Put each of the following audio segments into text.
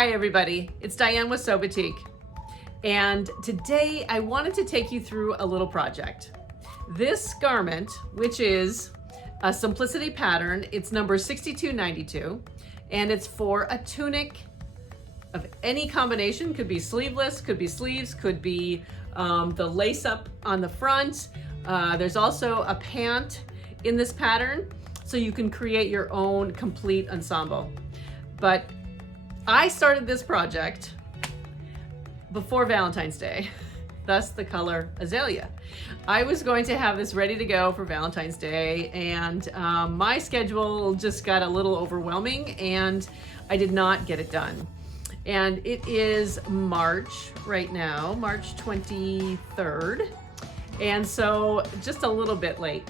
Hi everybody, it's Diane with Batik, and today I wanted to take you through a little project. This garment, which is a simplicity pattern, it's number 6292, and it's for a tunic of any combination. Could be sleeveless, could be sleeves, could be the lace up on the front. There's also a pant in this pattern, so you can create your own complete ensemble. But I started this project before Valentine's Day, thus the color azalea. I was going to have this ready to go for Valentine's Day, and my schedule just got a little overwhelming and I did not get it done. And it is March right now, March 23rd. And so just a little bit late,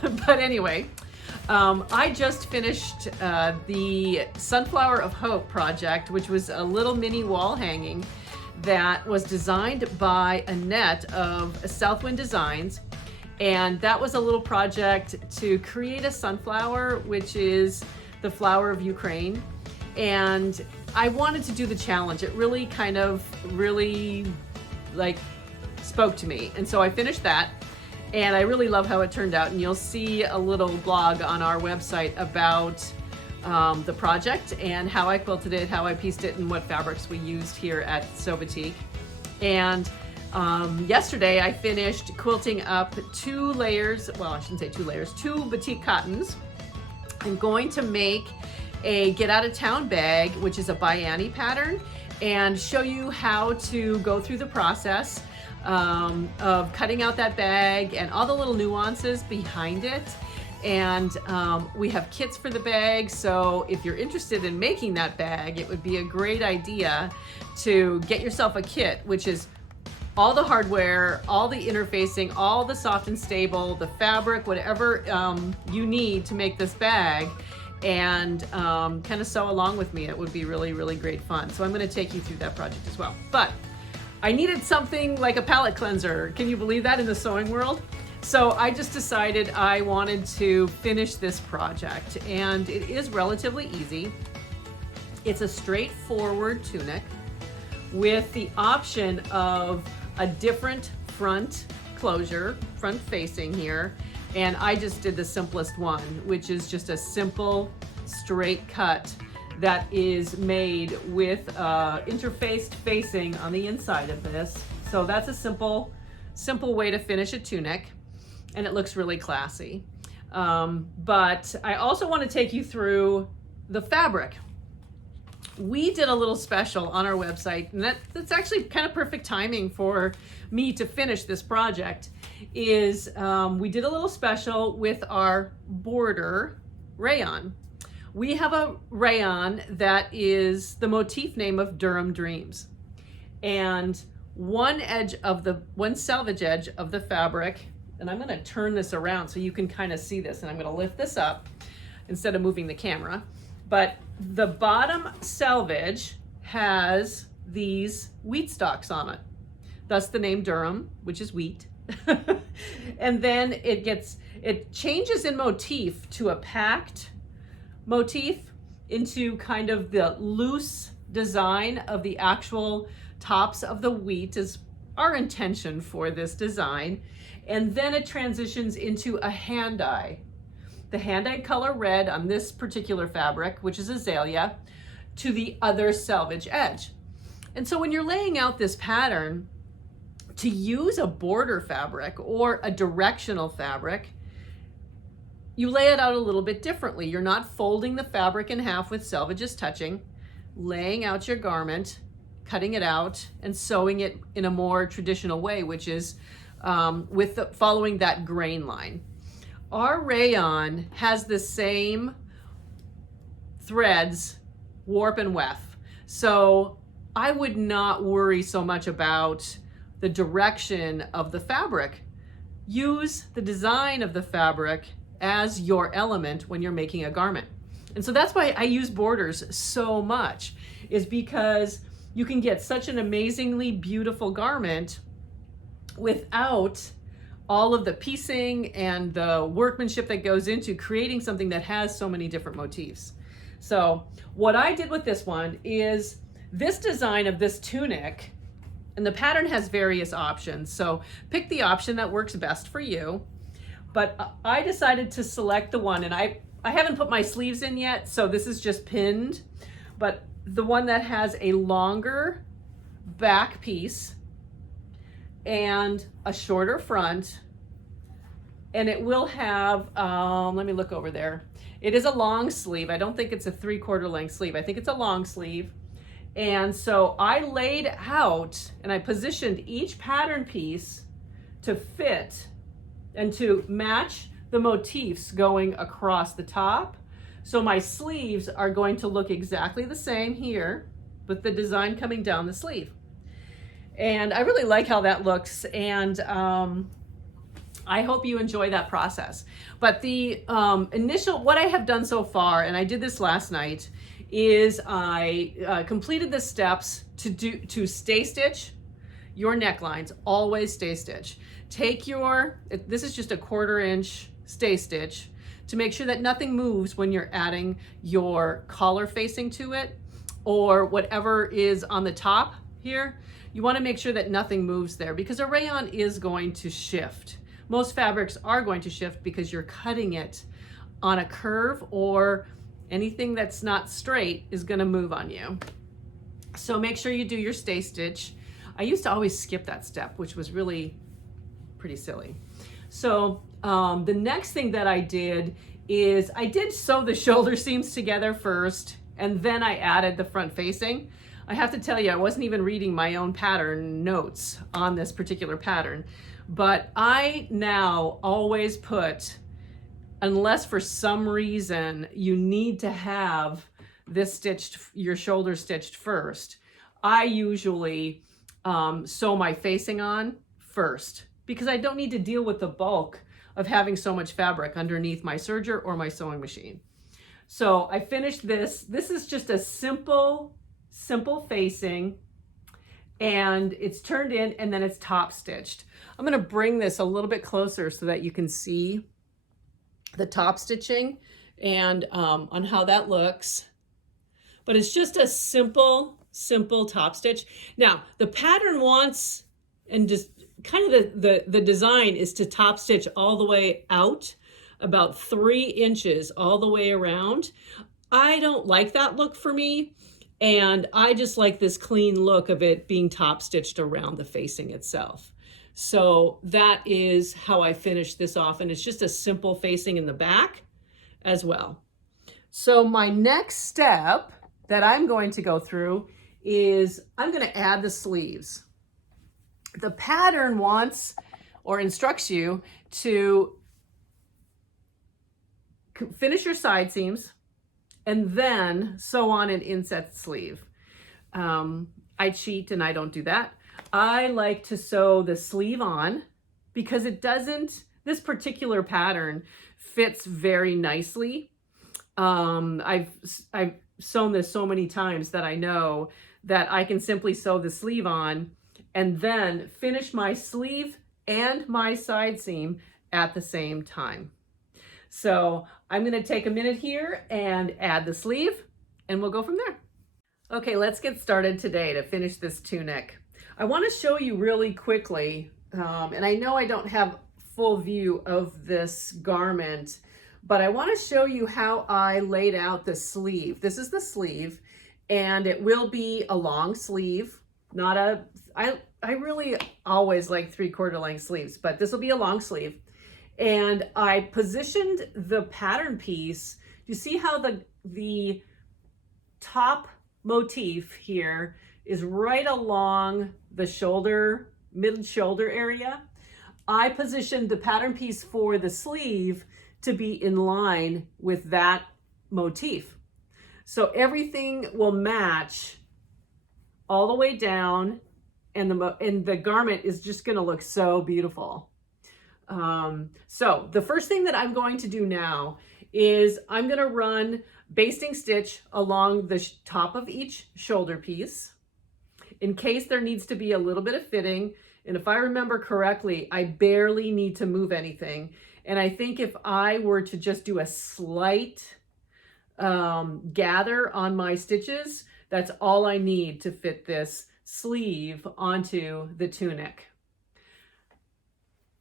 but anyway, I just finished the Sunflower of Hope project, which was a little mini wall hanging that was designed by Annette of Southwind Designs. And that was a little project to create a sunflower, which is the flower of Ukraine. And I wanted to do the challenge. It really spoke to me. And so I finished that. And I really love how it turned out, and you'll see a little blog on our website about the project and how I quilted it, how I pieced it, and what fabrics we used here at Batik. And yesterday I finished quilting up 2 layers, well, I shouldn't say 2 layers, 2 batik cottons. I'm going to make a get out of town bag, which is a Bayani pattern, and show you how to go through the process of cutting out that bag and all the little nuances behind it. And we have kits for the bag, so if you're interested in making that bag, it would be a great idea to get yourself a kit, which is all the hardware, all the interfacing, all the soft and stable, the fabric, whatever you need to make this bag, and kind of sew along with me. It would be really, really great fun. So I'm going to take you through that project as well. But I needed something like a palette cleanser. Can you believe that in the sewing world? So I just decided I wanted to finish this project, and it is relatively easy. It's a straightforward tunic with the option of a different front closure, front facing here. And I just did the simplest one, which is just a simple straight cut that is made with interfaced facing on the inside of this. So that's a simple way to finish a tunic, and it looks really classy. But I also want to take you through the fabric. We did a little special on our website, and that's actually kind of perfect timing for me to finish this project, is we did a little special with our border rayon. We have a rayon that is the motif name of Durum Dreams. And one selvage edge of the fabric, and I'm going to turn this around so you can kind of see this, and I'm going to lift this up instead of moving the camera. But the bottom selvage has these wheat stalks on it, thus the name Durum, which is wheat. And then it changes in motif to a packed motif into kind of the loose design of the actual tops of the wheat is our intention for this design. And then it transitions into a hand-dye. The hand-dyed color red on this particular fabric, which is azalea, to the other selvage edge. And so when you're laying out this pattern, to use a border fabric or a directional fabric, you lay it out a little bit differently. You're not folding the fabric in half with selvages touching, laying out your garment, cutting it out, and sewing it in a more traditional way, which is following that grain line. Our rayon has the same threads, warp and weft. So I would not worry so much about the direction of the fabric. Use the design of the fabric as your element when you're making a garment. And so that's why I use borders so much, is because you can get such an amazingly beautiful garment without all of the piecing and the workmanship that goes into creating something that has so many different motifs. So what I did with this one is this design of this tunic, and the pattern has various options, so pick the option that works best for you. But I decided to select the one, and I haven't put my sleeves in yet, so this is just pinned, but the one that has a longer back piece and a shorter front, and it will have, let me look over there. It is a long sleeve. I don't think it's a 3/4 length sleeve. I think it's a long sleeve. And so I laid out and I positioned each pattern piece to fit and to match the motifs going across the top. So my sleeves are going to look exactly the same here with the design coming down the sleeve. And I really like how that looks, and I hope you enjoy that process. But the what I have done so far, and I did this last night, is I completed the steps to stay stitch your necklines. Always stay stitch. Take this is just a 1/4 inch stay stitch to make sure that nothing moves when you're adding your collar facing to it or whatever is on the top here. You want to make sure that nothing moves there because a rayon is going to shift. Most fabrics are going to shift because you're cutting it on a curve, or anything that's not straight is going to move on you. So make sure you do your stay stitch. I used to always skip that step, which was really pretty silly. So the next thing that I did is I did sew the shoulder seams together first, and then I added the front facing. I have to tell you, I wasn't even reading my own pattern notes on this particular pattern, but I now always put, unless for some reason you need to have this stitched, your shoulder stitched first, I usually sew my facing on first because I don't need to deal with the bulk of having so much fabric underneath my serger or my sewing machine. So I finished this. This is just a simple facing, and it's turned in and then it's top stitched. I'm going to bring this a little bit closer so that you can see the top stitching and on how that looks. But it's just a simple top stitch. Now the pattern wants, and just kind of the design is to top stitch all the way out about 3 inches all the way around. I don't like that look for me, and I just like this clean look of it being top stitched around the facing itself. So that is how I finished this off, and it's just a simple facing in the back as well. So my next step that I'm going to go through is I'm going to add the sleeves. The pattern wants or instructs you to finish your side seams and then sew on an inset sleeve. I cheat and I don't do that. I like to sew the sleeve on because this particular pattern fits very nicely. I've sewn this so many times that I know that I can simply sew the sleeve on and then finish my sleeve and my side seam at the same time. So I'm going to take a minute here and add the sleeve, and we'll go from there. Okay, let's get started today to finish this tunic. I want to show you really quickly, and I know I don't have full view of this garment, but I want to show you how I laid out the sleeve. This is the sleeve, and it will be a long sleeve, not a, I really always like 3/4 length sleeves, but this will be a long sleeve. And I positioned the pattern piece. You see how the top motif here is right along the shoulder, mid-shoulder area. I positioned the pattern piece for the sleeve to be in line with that motif. So everything will match all the way down, and the garment is just going to look so beautiful. So the first thing that I'm going to do now is I'm going to run basting stitch along the top of each shoulder piece in case there needs to be a little bit of fitting. And if I remember correctly, I barely need to move anything. And I think if I were to just do a slight gather on my stitches, That's all I need to fit this sleeve onto the tunic.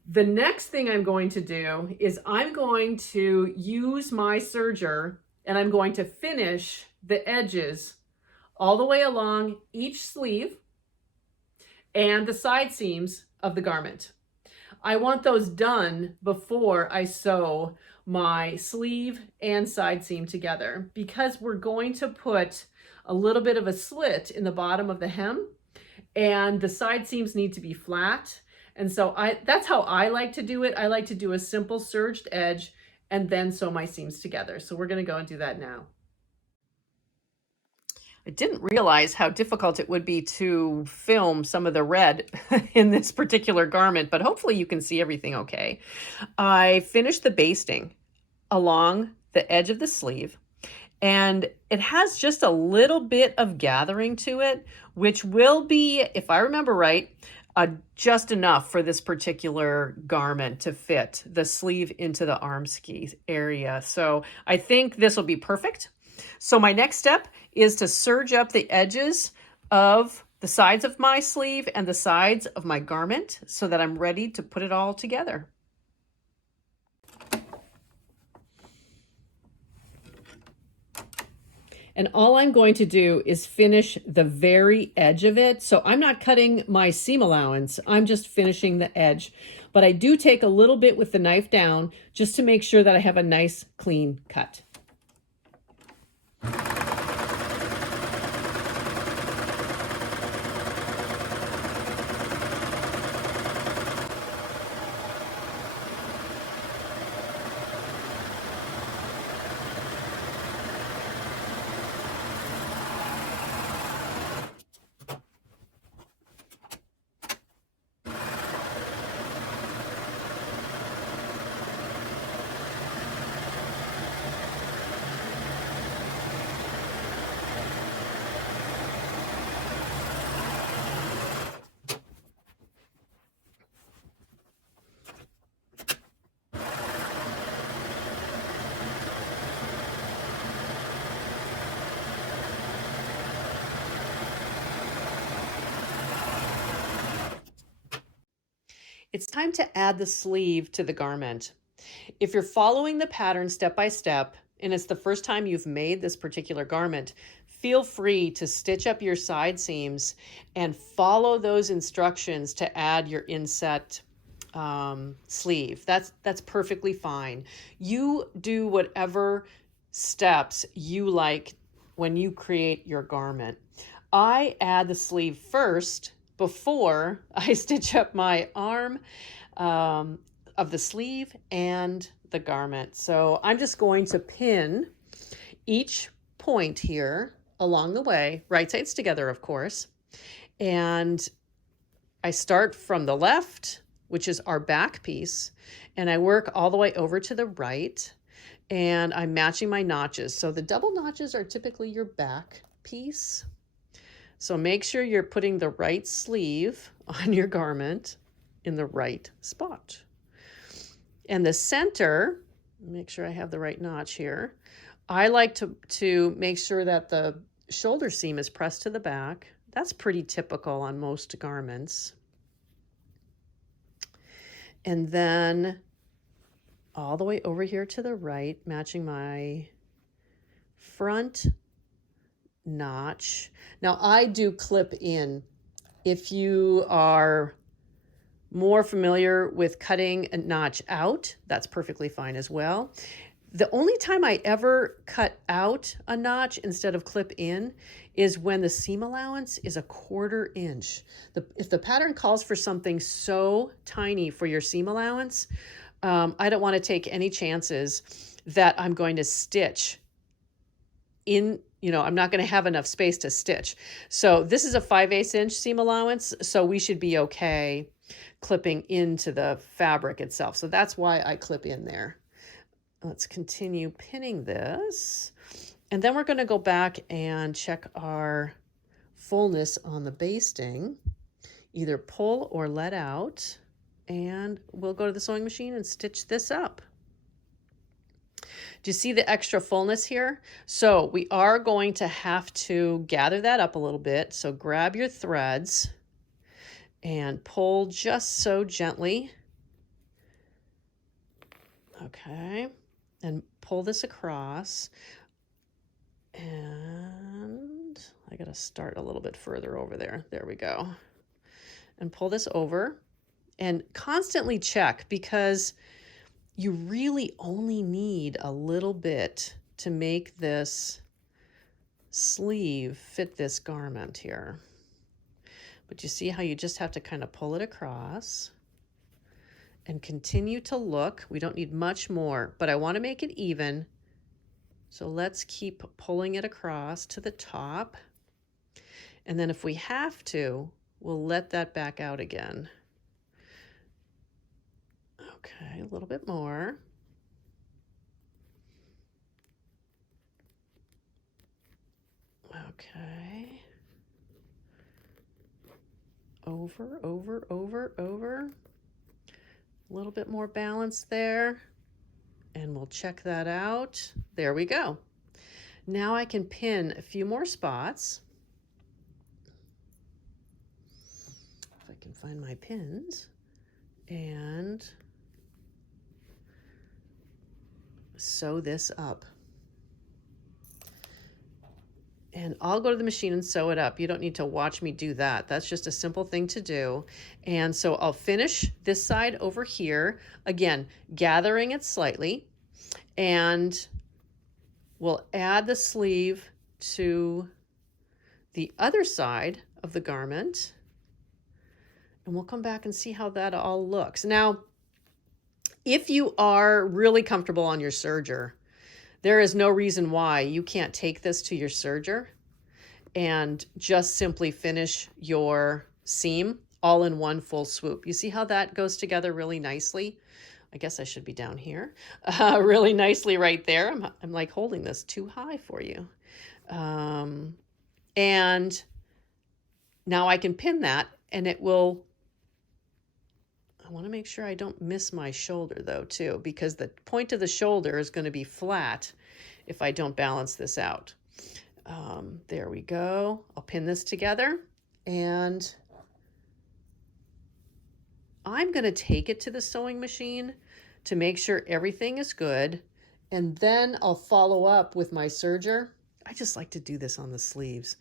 The next thing I'm going to do is I'm going to use my serger and I'm going to finish the edges all the way along each sleeve and the side seams of the garment. I want those done before I sew my sleeve and side seam together, because we're going to put a little bit of a slit in the bottom of the hem and the side seams need to be flat. And so that's how I like to do it. I like to do a simple serged edge and then sew my seams together. So we're going to go and do that now. I didn't realize how difficult it would be to film some of the red in this particular garment, but hopefully you can see everything okay. I finished the basting along the edge of the sleeve, and it has just a little bit of gathering to it, which will be, if I remember right, just enough for this particular garment to fit the sleeve into the arm ski area. So I think this will be perfect. So my next step is to serge up the edges of the sides of my sleeve and the sides of my garment so that I'm ready to put it all together. And all I'm going to do is finish the very edge of it. So I'm not cutting my seam allowance, I'm just finishing the edge. But I do take a little bit with the knife down just to make sure that I have a nice clean cut. It's time to add the sleeve to the garment. If you're following the pattern step by step, and it's the first time you've made this particular garment, feel free to stitch up your side seams and follow those instructions to add your inset sleeve. That's perfectly fine. You do whatever steps you like when you create your garment. I add the sleeve first before I stitch up my arm of the sleeve and the garment. So I'm just going to pin each point here along the way, right sides together, of course. And I start from the left, which is our back piece, and I work all the way over to the right, and I'm matching my notches. So the double notches are typically your back piece. So make sure you're putting the right sleeve on your garment in the right spot. And the center, make sure I have the right notch here. I like to make sure that the shoulder seam is pressed to the back. That's pretty typical on most garments. And then all the way over here to the right, matching my front notch. Now I do clip in. If you are more familiar with cutting a notch out, that's perfectly fine as well. The only time I ever cut out a notch instead of clip in is when the seam allowance is 1/4 inch. If the pattern calls for something so tiny for your seam allowance, I don't want to take any chances that I'm going to stitch in, I'm not going to have enough space to stitch. So this is a 5/8 inch seam allowance, so we should be okay clipping into the fabric itself. So that's why I clip in there. Let's continue pinning this. And then we're going to go back and check our fullness on the basting, either pull or let out, and we'll go to the sewing machine and stitch this up. Do you see the extra fullness here? So we are going to have to gather that up a little bit. So grab your threads and pull just so gently. Okay, and pull this across. And I gotta start a little bit further over there. There we go. And pull this over and constantly check, because you really only need a little bit to make this sleeve fit this garment here. But you see how you just have to kind of pull it across and continue to look. We don't need much more, but I want to make it even. So let's keep pulling it across to the top. And then if we have to, we'll let that back out again. Okay, a little bit more. Okay. Over, over, over, over. A little bit more balance there. And we'll check that out. There we go. Now I can pin a few more spots. If I can find my pins. And sew this up. And I'll go to the machine and sew it up. You don't need to watch me do that. That's just a simple thing to do. And so I'll finish this side over here. Again, gathering it slightly. And we'll add the sleeve to the other side of the garment. And we'll come back and see how that all looks. Now, if you are really comfortable on your serger, there is no reason why you can't take this to your serger and just simply finish your seam all in one full swoop. You see how that goes together really nicely? I guess I should be down here. Really nicely right there. I'm like holding this too high for you. And now I can pin that, and it will, I want to make sure I don't miss my shoulder though too, because the point of the shoulder is going to be flat if I don't balance this out. There we go. I'll pin this together, and I'm going to take it to the sewing machine to make sure everything is good. And then I'll follow up with my serger. I just like to do this on the sleeves.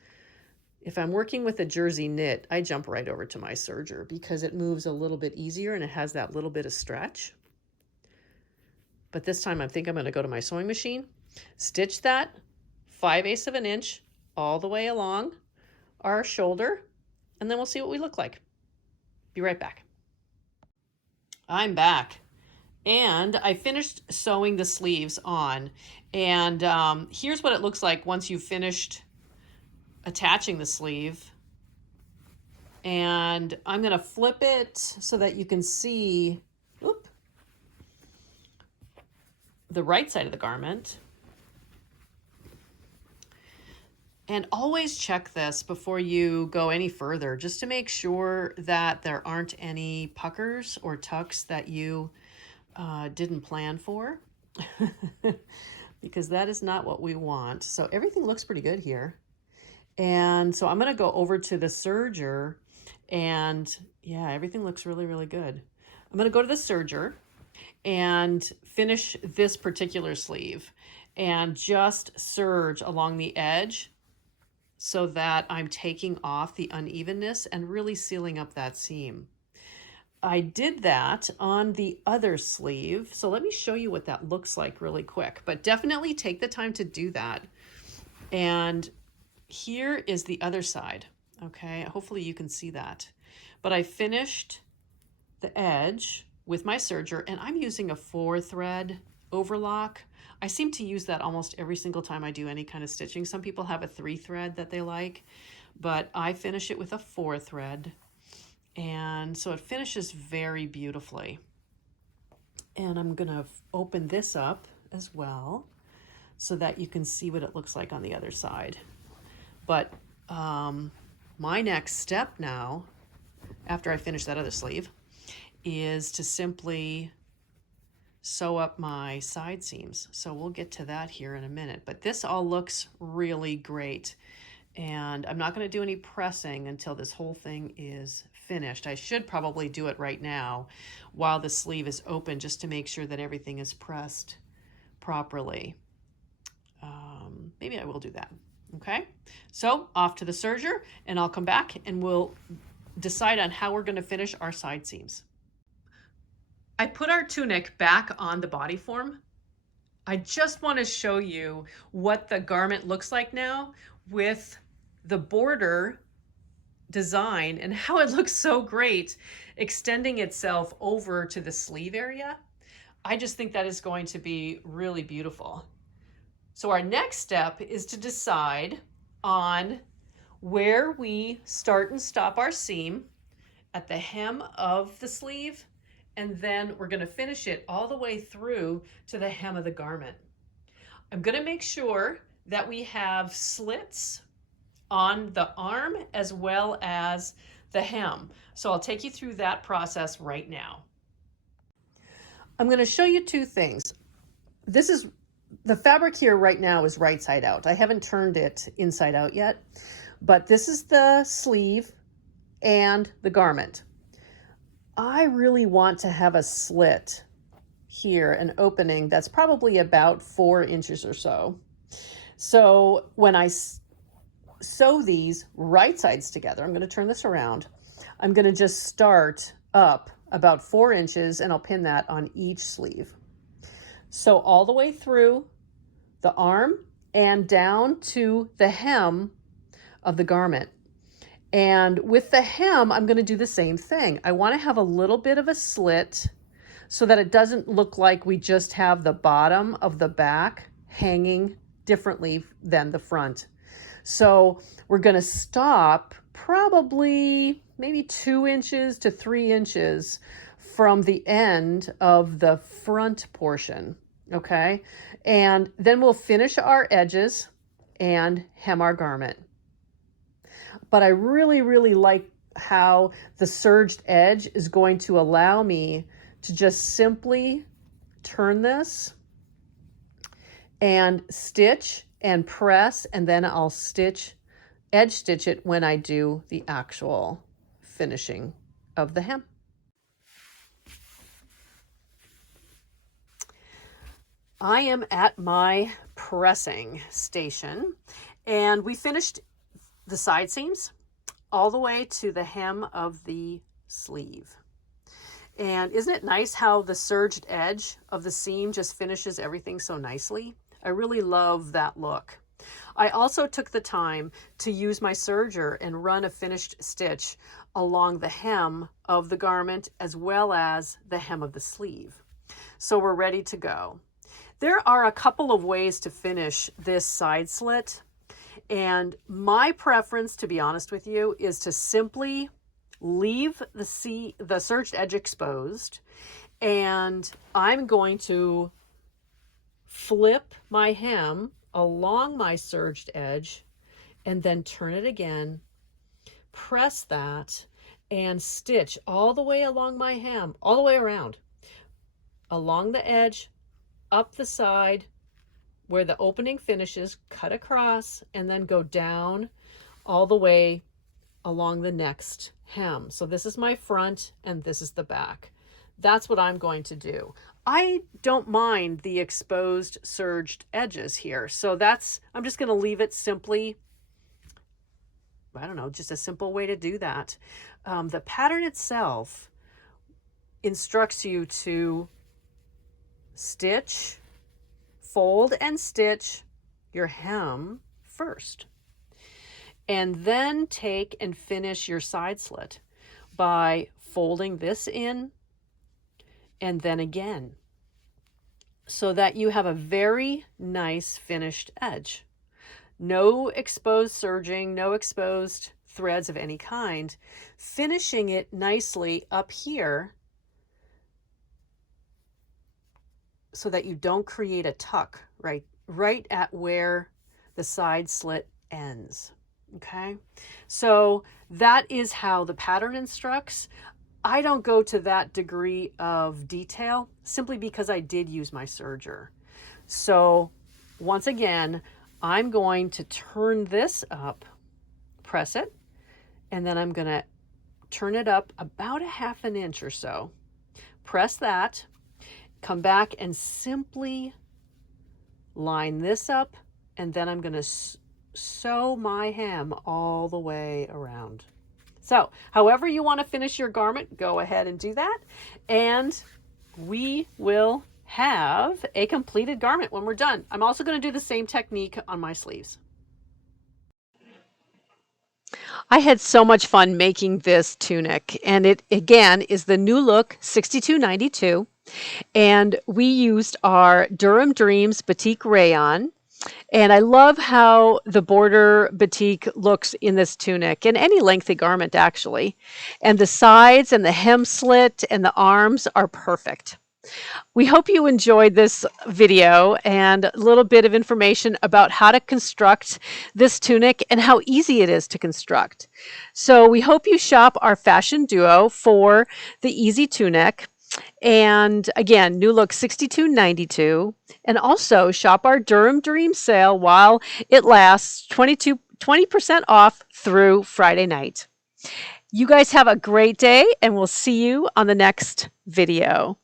If I'm working with a jersey knit, I jump right over to my serger because it moves a little bit easier and it has that little bit of stretch. But this time I think I'm going to go to my sewing machine, stitch that 5/8 of an inch all the way along our shoulder, and then we'll see what we look like. Be right back. I'm back. And I finished sewing the sleeves on. And here's what it looks like once you've finished attaching the sleeve. And I'm going to flip it so that you can see the right side of the garment. And always check this before you go any further, just to make sure that there aren't any puckers or tucks that you didn't plan for, because that is not what we want. So everything looks pretty good here. And so I'm going to go over to the serger, and yeah, everything looks really, really good. I'm going to go to the serger and finish this particular sleeve and just serge along the edge so that I'm taking off the unevenness and really sealing up that seam. I did that on the other sleeve, so let me show you what that looks like really quick, but definitely take the time to do that. And here is the other side, okay? Hopefully you can see that. But I finished the edge with my serger, and I'm using a 4-thread overlock. I seem to use that almost every single time I do any kind of stitching. Some people have a 3-thread that they like, but I finish it with a 4-thread. And so it finishes very beautifully. And I'm gonna open this up as well so that you can see what it looks like on the other side. But my next step now, after I finish that other sleeve, is to simply sew up my side seams. So we'll get to that here in a minute, but this all looks really great. And I'm not going to do any pressing until this whole thing is finished. I should probably do it right now while the sleeve is open, just to make sure that everything is pressed properly. Maybe I will do that. Okay, so off to the serger, and I'll come back and we'll decide on how we're going to finish our side seams. I put our tunic back on the body form. I just want to show you what the garment looks like now with the border design and how it looks so great extending itself over to the sleeve area. I just think that is going to be really beautiful. So our next step is to decide on where we start and stop our seam at the hem of the sleeve, and then we're going to finish it all the way through to the hem of the garment. I'm going to make sure that we have slits on the arm as well as the hem. So I'll take you through that process right now. I'm going to show you two things. This is the fabric here right now is right side out. I haven't turned it inside out yet, but this is the sleeve and the garment. I really want to have a slit here, an opening that's probably about 4 inches or so. So when I sew these right sides together, I'm going to turn this around. I'm going to just start up about 4 inches and I'll pin that on each sleeve. So all the way through the arm and down to the hem of the garment. And with the hem, I'm going to do the same thing. I want to have a little bit of a slit so that it doesn't look like we just have the bottom of the back hanging differently than the front. So we're going to stop probably maybe 2 inches to 3 inches from the end of the front portion. Okay. And then we'll finish our edges and hem our garment. But I really, really like how the serged edge is going to allow me to just simply turn this and stitch and press, and then I'll edge stitch it when I do the actual finishing of the hem. I am at my pressing station, and we finished the side seams all the way to the hem of the sleeve. And isn't it nice how the serged edge of the seam just finishes everything so nicely? I really love that look. I also took the time to use my serger and run a finished stitch along the hem of the garment as well as the hem of the sleeve. So we're ready to go. There are a couple of ways to finish this side slit, and my preference, to be honest with you, is to simply leave the serged edge exposed, and I'm going to flip my hem along my serged edge and then turn it again, press that, and stitch all the way along my hem, all the way around, along the edge, up the side where the opening finishes, cut across, and then go down all the way along the next hem. So this is my front and this is the back. That's what I'm going to do. I don't mind the exposed serged edges here. So I'm just going to leave it simply, I don't know, just a simple way to do that. The pattern itself instructs you to stitch, fold and stitch your hem first, and then take and finish your side slit by folding this in and then again, so that you have a very nice finished edge. No exposed serging, no exposed threads of any kind, finishing it nicely up here so that you don't create a tuck right at where the side slit ends. Okay, so that is how the pattern instructs. I don't go to that degree of detail simply because I did use my serger. So once again, I'm going to turn this up, press it, and then I'm going to turn it up about a half an inch or so. Press that, come back and simply line this up, and then I'm going to sew my hem all the way around. So however you want to finish your garment, go ahead and do that. And we will have a completed garment when we're done. I'm also going to do the same technique on my sleeves. I had so much fun making this tunic, and it again is the New Look 6292, and we used our Durum Dreams Batik Rayon. And I love how the border batik looks in this tunic, and any lengthy garment actually. And the sides and the hem slit and the arms are perfect. We hope you enjoyed this video and a little bit of information about how to construct this tunic and how easy it is to construct. So we hope you shop our fashion duo for the easy tunic. And again, New Look 6292. And also shop our Durham Dream sale while it lasts, 20% off through Friday night. You guys have a great day, and we'll see you on the next video.